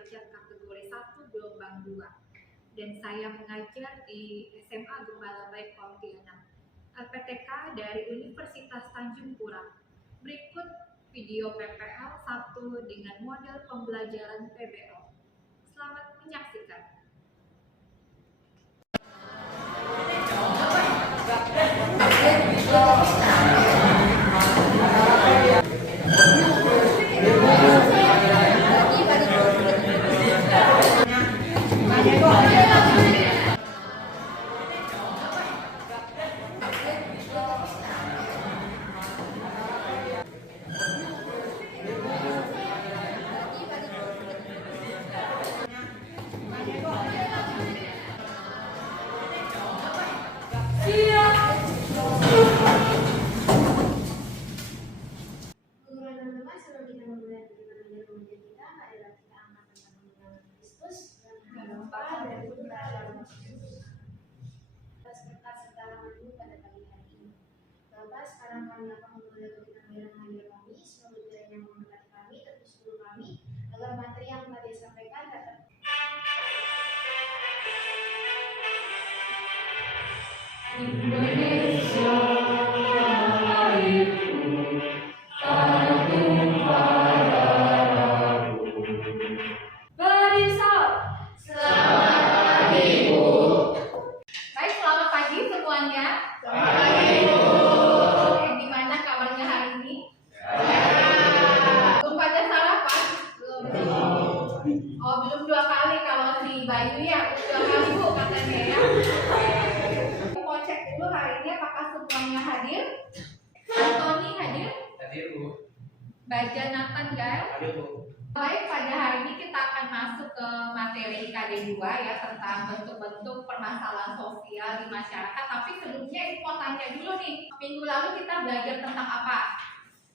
pelajar kategori 1 gelombang 2 dan saya mengajar di SMA Gembala Baik Pontianak, LPTK dari Universitas Tanjung Pura. Berikut video PPL 1 dengan model pembelajaran PBL. Selamat menyaksikan. Bapak, sekarang kami akan memulai kegiatan belajar mengajar kami. Semoga kiranya memberkati kami, terus guru kami, agar materi yang telah disampaikan dapat Indonesia belum 2 kali kalau si Bayu ya, 2 kali Bu katanya ya. Mau cek dulu hari ini apakah semuanya hadir? Antoni hadir? Hadir Bu. Baja Nathan Gael? Hadir Bu. Baik, pada hari ini kita akan masuk ke materi KD2 ya, tentang bentuk-bentuk permasalahan sosial di masyarakat. Tapi sebelumnya ini mau tanya dulu nih, minggu lalu kita belajar tentang apa?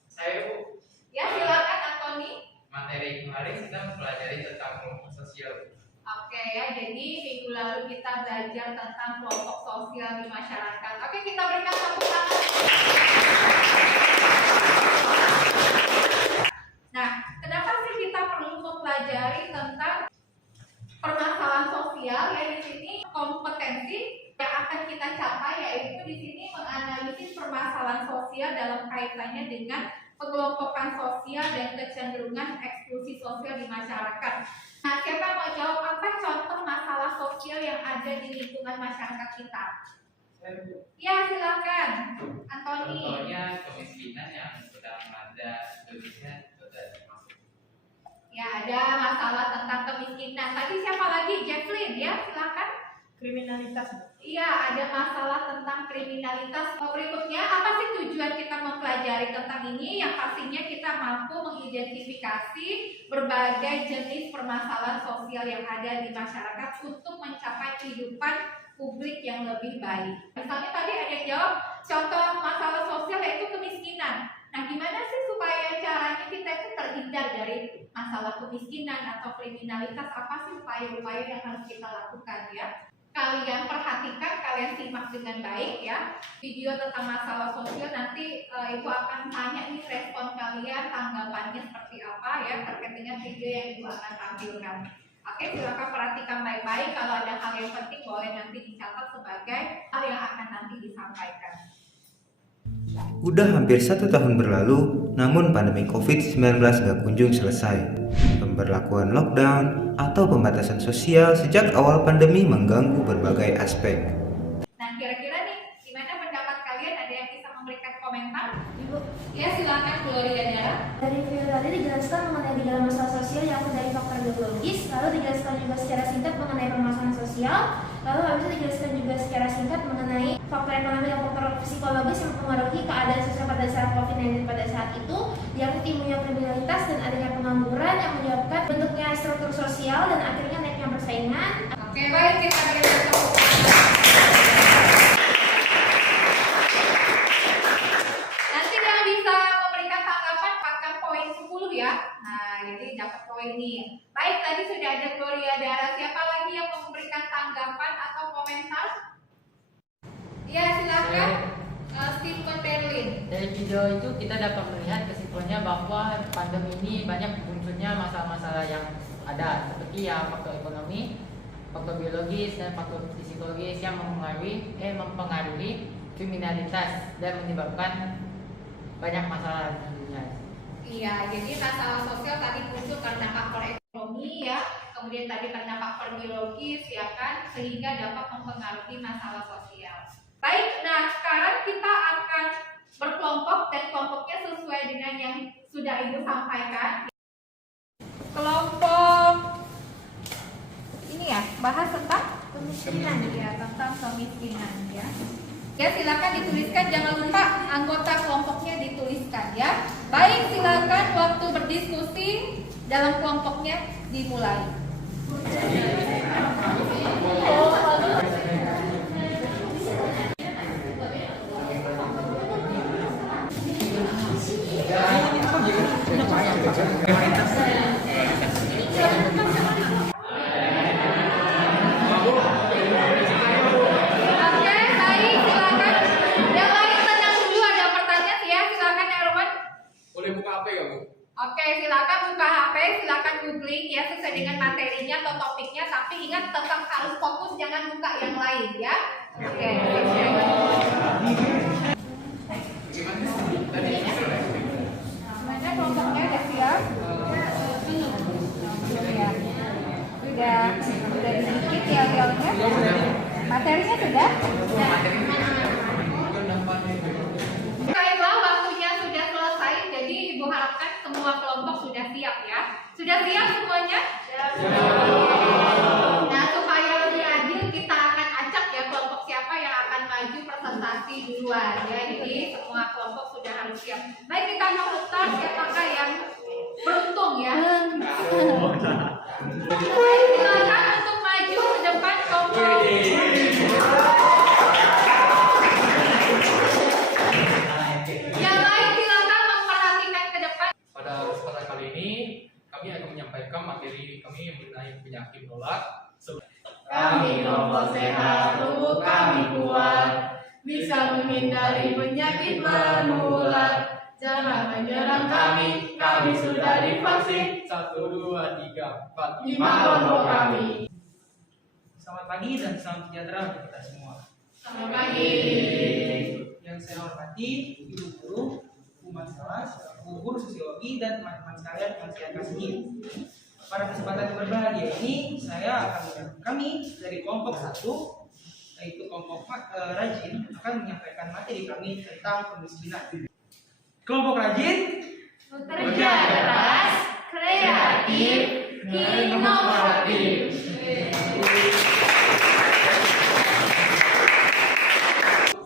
Saya Bu. Ya silakan Antoni. Materi kemarin kita mempelajari tentang kelompok sosial. Oke ya, jadi minggu lalu kita belajar tentang kelompok sosial di masyarakat. Oke, kita berikan tepuk tangan. Nah, kenapa sih kita perlu mempelajari tentang permasalahan sosial ya? Di sini kompetensi yang akan kita capai yaitu di sini menganalisis permasalahan sosial dalam kaitannya dengan pengelompokan sosial dan kecenderungan eksklusi sosial di masyarakat. Nah, siapa yang mau jawab apa contoh masalah sosial yang ada di lingkungan masyarakat kita? Saya Bu. Ya, silakan. Antoni. Contohnya kemiskinan yang sedang ada di Indonesia sudah termasuk. Ya, ada masalah tentang kemiskinan. Tadi siapa lagi? Jacqueline, ya, silakan. Kriminalitas. Iya, ada masalah tentang kriminalitas. Berikutnya, apa sih tujuan kita mempelajari tentang ini? Yang pastinya kita mampu mengidentifikasi berbagai jenis permasalahan sosial yang ada di masyarakat untuk mencapai kehidupan publik yang lebih baik. Misalnya tadi ada yang jawab, contoh masalah sosial yaitu kemiskinan. Nah, gimana sih supaya caranya kita itu terhindar dari masalah kemiskinan atau kriminalitas? Apa sih upaya-upaya yang harus kita lakukan ya? Kalian perhatikan, kalian simak dengan baik ya video tentang masalah sosial. Nanti Ibu akan tanya nih respon kalian, tanggapannya seperti apa ya terkait dengan video yang Ibu akan tampilkan. Oke, silakan perhatikan baik-baik. Kalau ada hal yang penting boleh nanti dicatat sebagai hal yang akan nanti disampaikan. Udah hampir 1 tahun berlalu, namun pandemi COVID-19 gak kunjung selesai. Pemberlakuan lockdown atau pembatasan sosial sejak awal pandemi mengganggu berbagai aspek. Nah, kira-kira nih, gimana pendapat kalian? Ada yang bisa memberikan komentar? Ibu. Ya, silakan Gloria Dara. Dari video tadi dijelaskan mengenai gejala masalah sosial yang dari faktor biologis, lalu dijelaskan juga secara singkat mengenai permasalahan sosial, lalu habis itu dijelaskan juga secara singkat mengenai faktor ekonomi dan faktor psikologis yang mempengaruhi keadaan sosial pada saat COVID-19 pada saat itu, yang timbulnya kriminalitas dan adanya pengangguran yang menyebabkan bentuknya struktur sosial dan akhirnya naiknya persaingan. Oke, baik, kita berikan tepuk tangan. Nanti yang bisa memberikan tanggapan pakai poin 10 ya. Nah, jadi dapat poin ini. Baik, tadi sudah ada Gloria Dara. Siapa lagi yang mau memberikan tanggapan atau komentar? Ya, silakan. Stephen Berlin. Dari video itu kita dapat melihat kesimpulannya bahwa pandemi ini banyak munculnya masalah-masalah yang ada seperti ya faktor ekonomi, faktor biologis dan faktor psikologis yang mempengaruhi kriminalitas dan menyebabkan banyak masalah di dunia. Iya, jadi masalah sosial tadi muncul karena faktor ekonomi ya, kemudian tadi karena faktor biologis ya kan, sehingga dapat mempengaruhi masalah sosial. Baik, nah sekarang kita akan berkelompok dan kelompoknya sesuai dengan yang sudah Ibu sampaikan. Kelompok ini ya, bahas tentang kemiskinan ya, tentang kemiskinan ya. Ya, silakan dituliskan, jangan lupa anggota kelompoknya dituliskan ya. Baik, silakan waktu berdiskusi dalam kelompoknya dimulai. Oke, silakan buka HP, silakan googling ya sesuai dengan materinya atau topiknya, tapi ingat tetap harus fokus, jangan buka yang lain ya. Oke. Mana kelompoknya udah siap? Belum ya. Sudah sedikit ya realnya. Materinya sudah? Baiklah, waktunya sudah selesai, jadi Ibu harapkan semua kelompok sudah siap ya. Sudah siap semuanya? Nah, supaya lebih adil kita akan acak ya kelompok siapa yang akan maju presentasi duluan ya. Jadi semua kelompok sudah harus siap. Baik, kita mau putar siapakah yang beruntung ya. Baik, silakan untuk maju ke depan kelompok. Yang lain silakan memperhatikan ke depan. Pada kesempatan kali ini kami akan menyampaikan materi kami mengenai penyakit menular. Kami kelompok sehat, tubuh kami kuat, bisa menghindari penyakit menular. Jangan menyerang kami sudah divaksin. 1, 2, 3, 4, 5 kelompok kami. Selamat pagi dan salam sejahtera untuk kita semua. Selamat pagi. Yang saya hormati ibu guru, Bu Masalah, Bu Guru Sosiologi dan teman-teman sekalian yang saya kasihi. Pada kesempatan yang berbahagia ini, kami dari kelompok 1, yaitu kelompok rajin, akan menyampaikan materi kami tentang kemiskinan. Kelompok rajin Bekerja keras, kreatif, inovatif.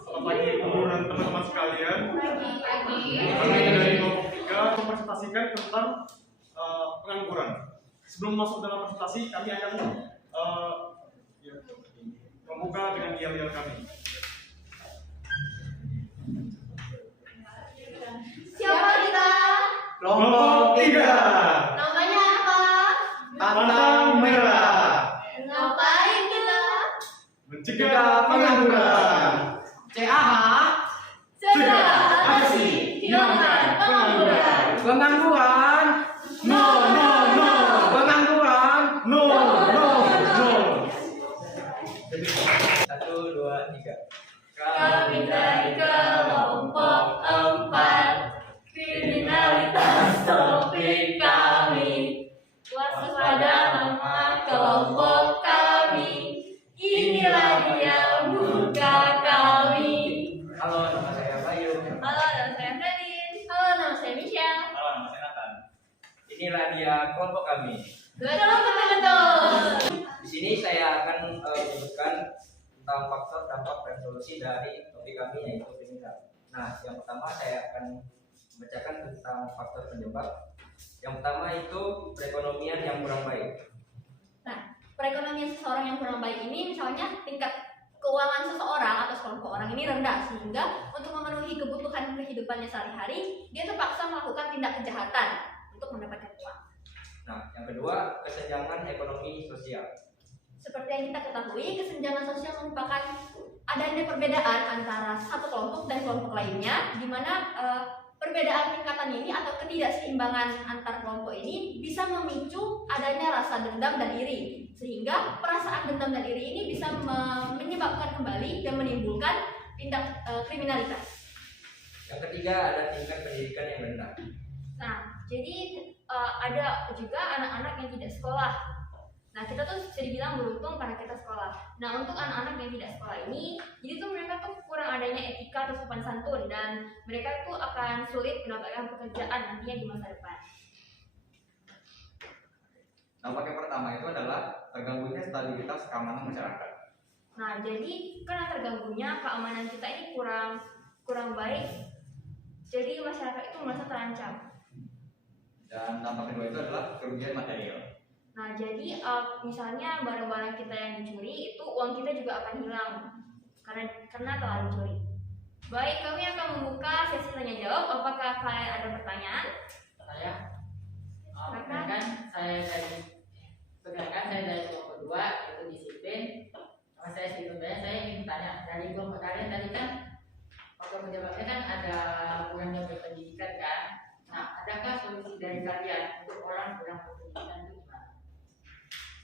Selamat pagi Ibu dan teman-teman sekalian. Pagi. Kami dari kelompok 3 mempresentasikan tentang pengangguran. Sebelum masuk dalam presentasi, kami akan membuka dengan yel-yel kami. Siapa kita? Kelompok 3, Namanya apa? Pantang Merah, Ngapain kita? mencegah pengangguran. Segera atasi, hilangkan pengangguran. Pengangguran, No, no, no, pengangguran. no, no, no. 1, 2, 3. Kami dari kelompok 4, kriminalitas topik kami. Waspada nama kelompok kami, inilah dia muka kami. Halo, nama saya Bayu. Halo, nama saya Fredin. Halo, nama saya Michelle. Halo, nama saya Nathan. Inilah dia kelompok kami. Betul. Di sini saya akan menyebutkan tentang faktor dampak dan solusi dari topik kami yaitu kriminal. Nah, yang pertama saya akan membacakan tentang faktor penyebab. Yang pertama itu perekonomian yang kurang baik. Nah, perekonomian seseorang yang kurang baik ini misalnya tingkat keuangan seseorang atau sekelompok orang ini rendah, sehingga untuk memenuhi kebutuhan kehidupannya sehari-hari dia terpaksa melakukan tindak kejahatan untuk mendapatkan uang. Nah, yang kedua kesenjangan ekonomi sosial. Seperti yang kita ketahui, kesenjangan sosial merupakan adanya perbedaan antara satu kelompok dan kelompok lainnya, di mana perbedaan tingkatan ini atau ketidakseimbangan antar kelompok ini bisa memicu adanya rasa dendam dan iri, sehingga perasaan dendam dan iri ini bisa menyebabkan kembali dan menimbulkan tindak kriminalitas. Yang ketiga ada tingkat pendidikan yang rendah. Nah, jadi ada juga anak-anak yang tidak sekolah. Nah, kita tuh bisa dibilang beruntung karena kita sekolah. Nah, untuk anak-anak yang tidak sekolah ini, jadi tuh mereka tuh kurang adanya etika atau sopan santun, dan mereka itu akan sulit mendapatkan pekerjaan nantinya di masa depan. Dampak yang pertama itu adalah terganggunya stabilitas keamanan masyarakat. Nah, jadi karena terganggunya keamanan kita ini kurang baik, jadi masyarakat itu merasa terancam. Dan dampak kedua itu adalah kerugian material. Nah, jadi misalnya barang-barang kita yang dicuri, itu uang kita juga akan hilang karena telah dicuri. Baik, kami akan membuka sesi tanya jawab. Apakah kalian ada pertanyaan? Saya perkenalkan saya dari kelompok 2 yaitu disiplin. Sama saya sebelumnya saya ingin tanya dari kelompok kalian tadi kan faktor penyebabnya kan ada kurangnya berpendidikan kan. Nah, adakah solusi dari kalian untuk orang kurang berpendidikan itu gimana?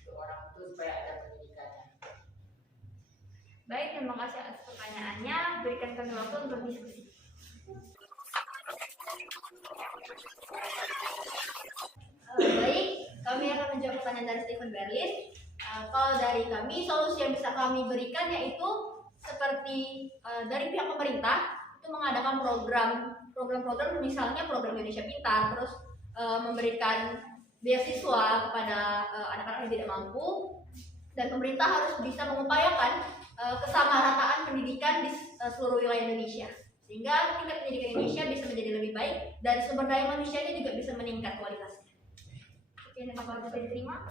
Untuk orang itu supaya ada pendidikannya. Baik, terima kasih atas pertanyaannya. Berikan kami waktu untuk diskusi. Baik, kami akan menjawab pertanyaan dari Stephen Berlin. Kalau dari kami, solusi yang bisa kami berikan yaitu seperti dari pihak pemerintah itu mengadakan program-program misalnya program Indonesia Pintar, terus memberikan beasiswa kepada anak-anak yang tidak mampu, dan pemerintah harus bisa mengupayakan kesamarataan pendidikan di seluruh wilayah Indonesia, sehingga tingkat pendidikan Indonesia bisa menjadi lebih baik dan sumber daya manusianya juga bisa meningkat kualitasnya. Oke, yang dapat diterima.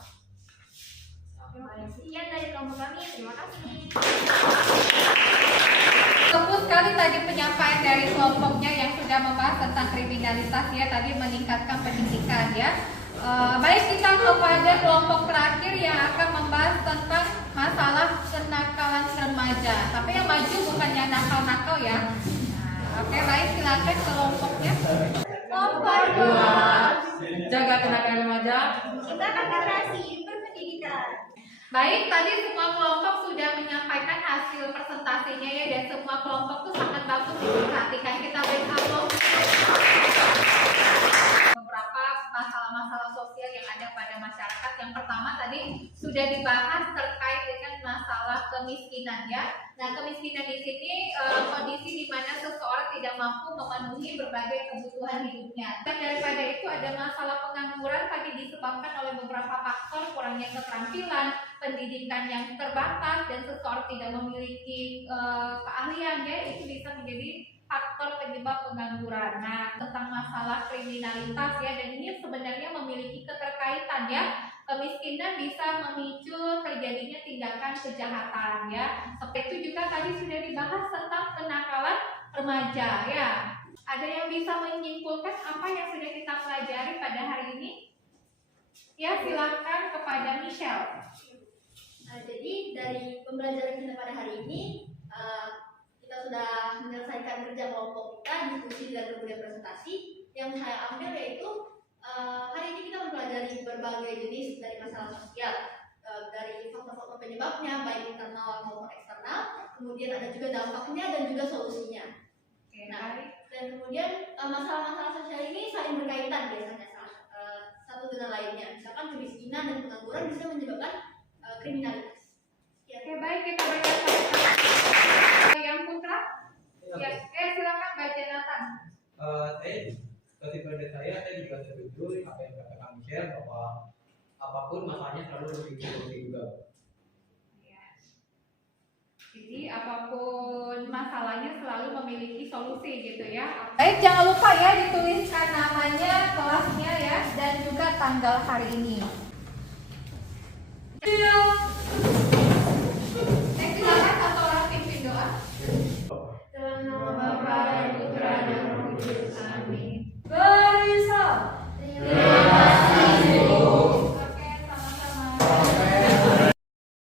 Sekian dari kelompok kami, terima kasih. Bagus sekali tadi penyampaian dari kelompoknya yang sudah membahas tentang kriminalitas ya, tadi meningkatkan pendidikan ya. Baik, kita kepada kelompok terakhir yang akan membahas tentang masalah kenakalan remaja. Tapi yang maju bukan yang nakal-nakal ya. Oke, baik, silakan kelompoknya. Kelompok 2. Jaga kenakalan remaja. Ciptakan generasi berpendidikan. Baik, tadi semua kelompok sudah menyampaikan hasil presentasinya ya, dan semua kelompok tuh sangat bagus diperhatikan. Kita beri aplaus. Beberapa masalah-masalah sosial yang ada pada masyarakat. Yang pertama tadi sudah dibahas terkait dengan masalah kemiskinan ya. Nah, kemiskinan di sini kondisi di mana seseorang tidak mampu memenuhi berbagai kebutuhan hidupnya. Dan daripada itu ada masalah pengangguran tadi disebabkan oleh beberapa faktor, kurangnya keterampilan, pendidikan yang terbatas, dan seseorang tidak memiliki keahlian ya, itu bisa menjadi faktor penyebab pengangguran. Nah, tentang masalah kriminalitas ya, dan ini sebenarnya memiliki keterkaitan ya. Kemiskinan bisa memicu terjadinya tindakan kejahatan ya. Seperti itu juga tadi sudah dibahas tentang kenakalan remaja ya. Ada yang bisa menyimpulkan apa yang sudah kita pelajari pada hari ini? Ya, silakan kepada Michelle. Jadi dari pembelajaran kita pada hari ini, kita sudah menyelesaikan kerja kelompok kita, diskusi dan kemudian presentasi. Yang saya ambil yaitu hari ini kita mempelajari berbagai jenis dari masalah sosial, dari faktor-faktor penyebabnya baik internal maupun eksternal, kemudian ada juga dampaknya dan juga solusinya. Nah, dan kemudian masalah-masalah sosial ini saling berkaitan biasanya satu dengan lainnya. Misalkan kemiskinan dan pengangguran bisa menyebabkan kriminalitas. Ya. Oke, baik, kita berikan yang Putra. Ya, silakan Mbak Jonathan. Seperti pada saya juga setuju apa yang katakan Michelle bahwa apapun masalahnya selalu memiliki solusi juga. Jadi apapun masalahnya selalu memiliki solusi gitu ya. Baik, jangan lupa ya dituliskan namanya, kelasnya ya, dan juga tanggal hari ini.